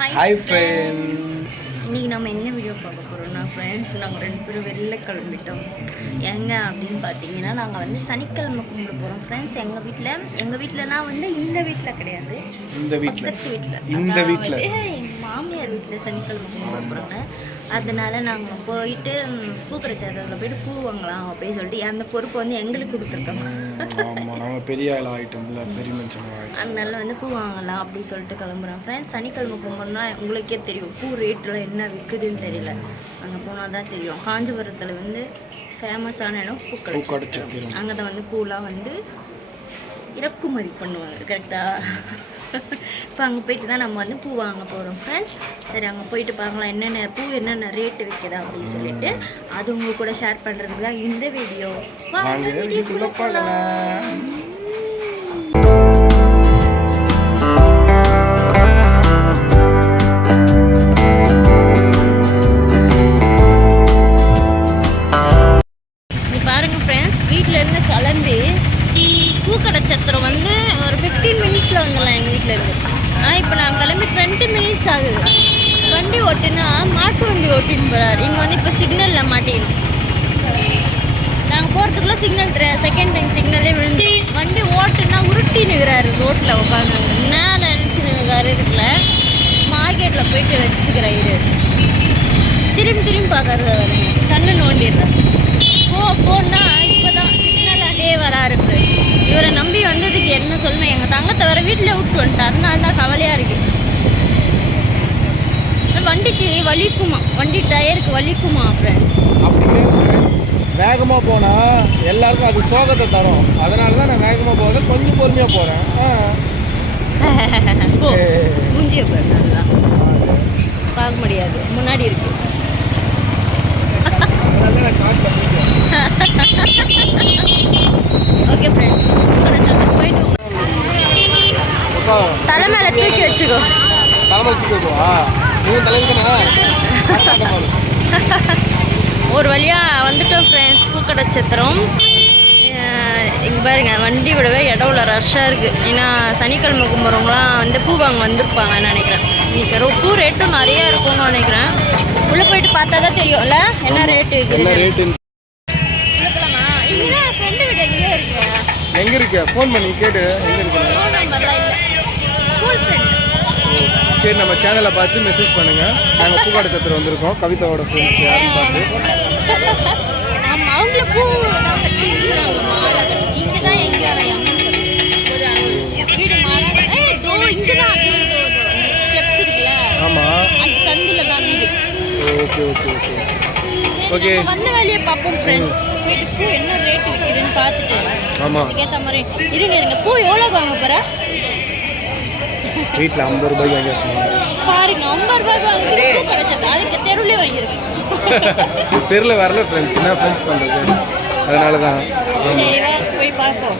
Hi friends. இன்னைக்கு நம்ம என்ன வீடியோ பார்க்க போகிறோம்னா ஃப்ரெண்ட்ஸ், நாங்கள் 2 பேரும் வெளில கிளம்பிட்டோம். எங்கே அப்படின்னு பார்த்தீங்கன்னா, நாங்கள் வந்து சனிக்கிழமை கும்பிட போகிறோம் ஃப்ரெண்ட்ஸ். எங்கள் வீட்டிலனா வந்து இந்த வீட்டில் கிடையாது, இந்த வீட்டில் எங்கள் மாமியார் வீட்டில் சனிக்கிழமை கும்பிட போகிறாங்க. அதனால நாங்கள் போயிட்டு பூக்கடை சேதத்தில் போயிட்டு பூ வாங்கலாம் அப்படின்னு சொல்லிட்டு அந்த பொறுப்பு வந்து எங்களுக்கு கொடுத்துருக்கோம். நம்ம பெரிய ஆள் ஆகிட்டோம்ல, பெரிய மனுஷன். அதனால வந்து பூ வாங்கலாம் அப்படின்னு சொல்லிட்டு கிளம்புறோம் ஃப்ரெண்ட்ஸ். சனிக்கிழமை கும்பிட்னா உங்களுக்கே தெரியும், பூ ரேட்டெலாம் என்ன விற்குதுன்னு தெரியல. அங்கே போனால் தான் தெரியும். காஞ்சிபுரத்தில் வந்து ஃபேமஸான இடம் பூக்கடை. அங்கே தான் வந்து பூலாம் வந்து இறக்குமதி பண்ணுவாங்க, கரெக்டாக. இப்போ அங்கே போயிட்டு தான் நம்ம வந்து பூ வாங்க போகிறோம் ஃப்ரெண்ட்ஸ். சரி, அங்கே போயிட்டு பார்க்கலாம் என்னென்ன பூ என்னென்ன ரேட்டு விற்குதா அப்படின்னு சொல்லிட்டு அது உங்கள் கூட ஷேர் பண்ணுறதுக்கு தான் இந்த வீடியோ. வீடியோக்குள்ளே போகலாம். பாருங்கள் ஃப்ரெண்ட்ஸ், வீட்டிலேருந்து கிளம்பி பூக்கடை சத்திரம் வந்து ஒரு 15 மினிட்ஸில் வந்துடலாம் எங்கள் வீட்டிலேருந்து. ஆனால் இப்போ நான் கிளம்பி 20 மினிட்ஸ் ஆகுது. வண்டி ஓட்டுனா மாட்டு வண்டி ஓட்டின்னு போகிறார். இங்கே வந்து இப்போ சிக்னலில் மாட்டிக்கணும். நாங்கள் போகிறதுக்குள்ளே சிக்னல் செகண்ட் டைம் சிக்னலே விழுந்து வண்டி ஓட்டுனா உருட்டி நிற்கிறாரு ரோட்டில் உட்காந்து. என்ன நினச்சினுக்காரு இருக்குல்ல, மார்க்கெட்டில் போயிட்டு வச்சுக்கிறாரு. திரும்பி பார்க்கறது வருங்க, கண்ணு நோண்டிடுறேன். போனா இப்போ தான் சிக்னல் அட்டே வராரு. இவரை நம்பி வந்ததுக்கு என்ன சொல்லணும், எங்கள் தங்கத்தை வர வீட்டில் விட்டு வந்துட்டார். அதனால தான் கவலையாக இருக்குது. வண்டிக்கு வலிக்குமா, வண்டி டயருக்கு வலிக்குமா ஃப்ரெண்ட்ஸ். அப்படியே வேகமாக போனால் எல்லாருக்கும் அது சோகத்தை தரும். அதனால தான் நான் வேகமாக போகிறத கொஞ்சம் பொறுமையாக போகிறேன். மூஞ்சிய போய் நல்லா பார்க்க முடியாது, முன்னாடி இருக்கு. ஓகே ஃப்ரெண்ட்ஸ், போயிட்டு தலை மேலே தூக்கி வச்சுக்கோ. ஒரு வழியாக வந்துட்டோம் ஃப்ரெண்ட்ஸ் பூக்கடை சத்திரம். இங்கே பாருங்க, வண்டி விடவே இடம் உள்ள ரஷ்ஷாக இருக்குது. ஏன்னா சனிக்கிழமை கும்பிட்றவங்களாம் வந்து பூ வாங்க வந்திருப்பாங்கன்னு நினைக்கிறேன். இன்றைக்கி பூ ரேட்டும் நிறையா இருக்கும்னு நினைக்கிறேன். உள்ளே போயிட்டு பார்த்தா தான் தெரியும்ல என்ன ரேட்டு இருக்குது. எங்க இருக்கு? ஃபோன் பண்ணி கேட்டு எங்க இருக்கு. சரி, நம்ம சேனலை பார்த்து மெசேஜ் பண்ணுங்க. நாங்கள் பூக்கடை சத்திரம் வந்திருக்கோம். கவிதாவோட ஃப்ரெண்ட்ஸ் யாருன்னு பார்த்து ஆமாம். ஓகே ஓகே ஓகே ஓகே, வந்த வேலையை பார்ப்போம் ஃப்ரெண்ட்ஸ். பூ என்ன ரேட் விற்குதுன்னு பார்த்துட்டு ஆமாம் கேட்ட மாதிரி இருங்க. பூ எவ்வளோ வாங்க போகிற? வீட்டில் 50 ரூபாய்க்கு வாங்கி வச்சுருவாங்க பாருங்க. 50 ரூபாய்க்கு வாங்கி பூ கிடைச்சது. அதுக்கு தெருவிலே வாங்கியிருக்கேன். தெருவில் வரல ஃப்ரெண்ட்ஸ், என்ன ஃப்ரெண்ட்ஸ் பண்ணுறது, அதனால தான். சரி, போய் பார்ப்போம்.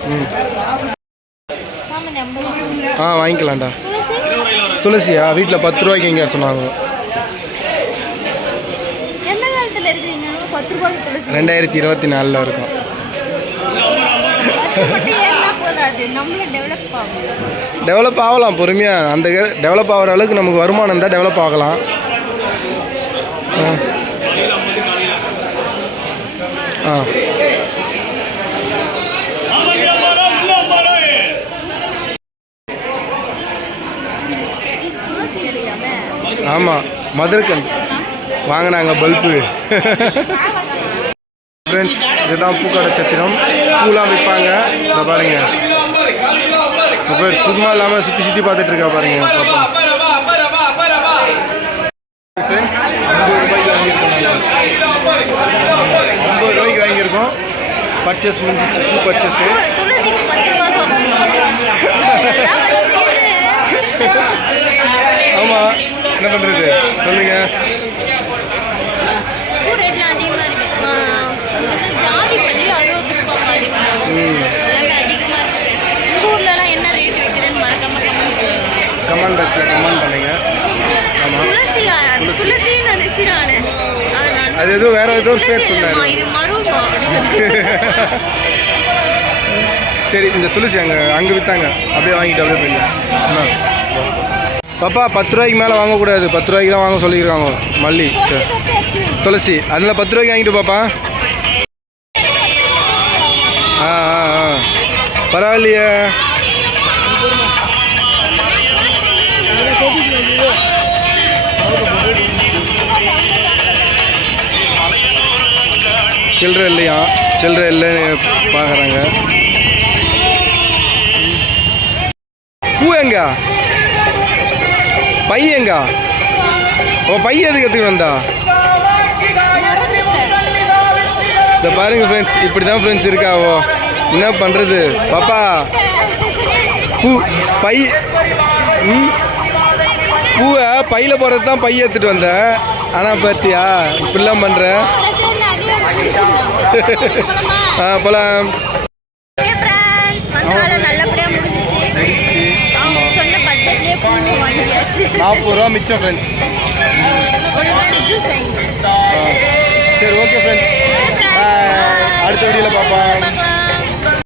வாங்கிக்கலாம்டா. துளசியா வீட்டில் 10 ரூபாய்க்கு எங்கே சொன்னாங்க. 2024 இருக்கும். டெவலப் ஆகலாம் பொறுமையாக. அந்த டெவலப் ஆகிற அளவுக்கு நமக்கு வருமானம் இருந்தால் டெவலப் ஆகலாம். ஆமாம், மதுரைக்கன் வாங்கினாங்க பல்பு. ஃப்ரெண்ட்ஸ், இதுதான் பூக்கடை சத்திரம். பூலாம் விற்பாங்க. இதை பாருங்க, சும்மா இல்லாமல் சுற்றி பார்த்துட்டு இருக்கா பாருங்க. ஃப்ரெண்ட்ஸ், 50 ரூபாய்க்கு வாங்கியிருக்கோம். 50 ரூபாய்க்கு வாங்கியிருக்கோம். பர்ச்சேஸ் முடிஞ்சிச்சு, பூ பர்ச்சேஸு. ஆமாம், என்ன பண்ணுறது சொல்லுங்கள். கமெண்ட் பாக்ஸில் கமெண்ட் பண்ணுங்க. ஆமாம், அது எதுவும் வேற ஏதோ பேர் சொன்னாரு. சரி, இந்த துளசி அங்கே விற்றாங்க. அப்படியே வாங்கிட்டு அப்படியே போயிடலாம். பாப்பா 10 ரூபாய்க்கு மேலே வாங்கக்கூடாது, 10 ரூபாய்க்கு தான் வாங்க சொல்லியிருக்காங்க. மல்லி துளசி அதில் 10 ரூபாய்க்கு வாங்கிட்டு பாப்பா. ஆ ஆ ஆ பரவாயில்லையே. சில்லறை இல்லையா, சில்லறை இல்லைன்னு பார்க்குறாங்க. பூ எங்க, பை எங்க? ஓ பை எதுக்கு எடுத்துக்கிட்டு வந்தா? இந்த பாருங்க ஃப்ரெண்ட்ஸ், இப்படி தான் ஃப்ரெண்ட்ஸ் இருக்காவோ. என்ன பண்ணுறது பாப்பா? பூ பை பூவை பையில் போடுறது தான் பை எடுத்துகிட்டு வந்தேன். ஆனால் பார்த்தியா இப்படிலாம் பண்ணுறேன். ஆ போகலாம். நல்லபடியாக முடிஞ்சிச்சு. அவங்க சொன்ன பட்ஜெட்லேயே 40 ரூபா மிச்சம் ஃப்ரெண்ட்ஸ்.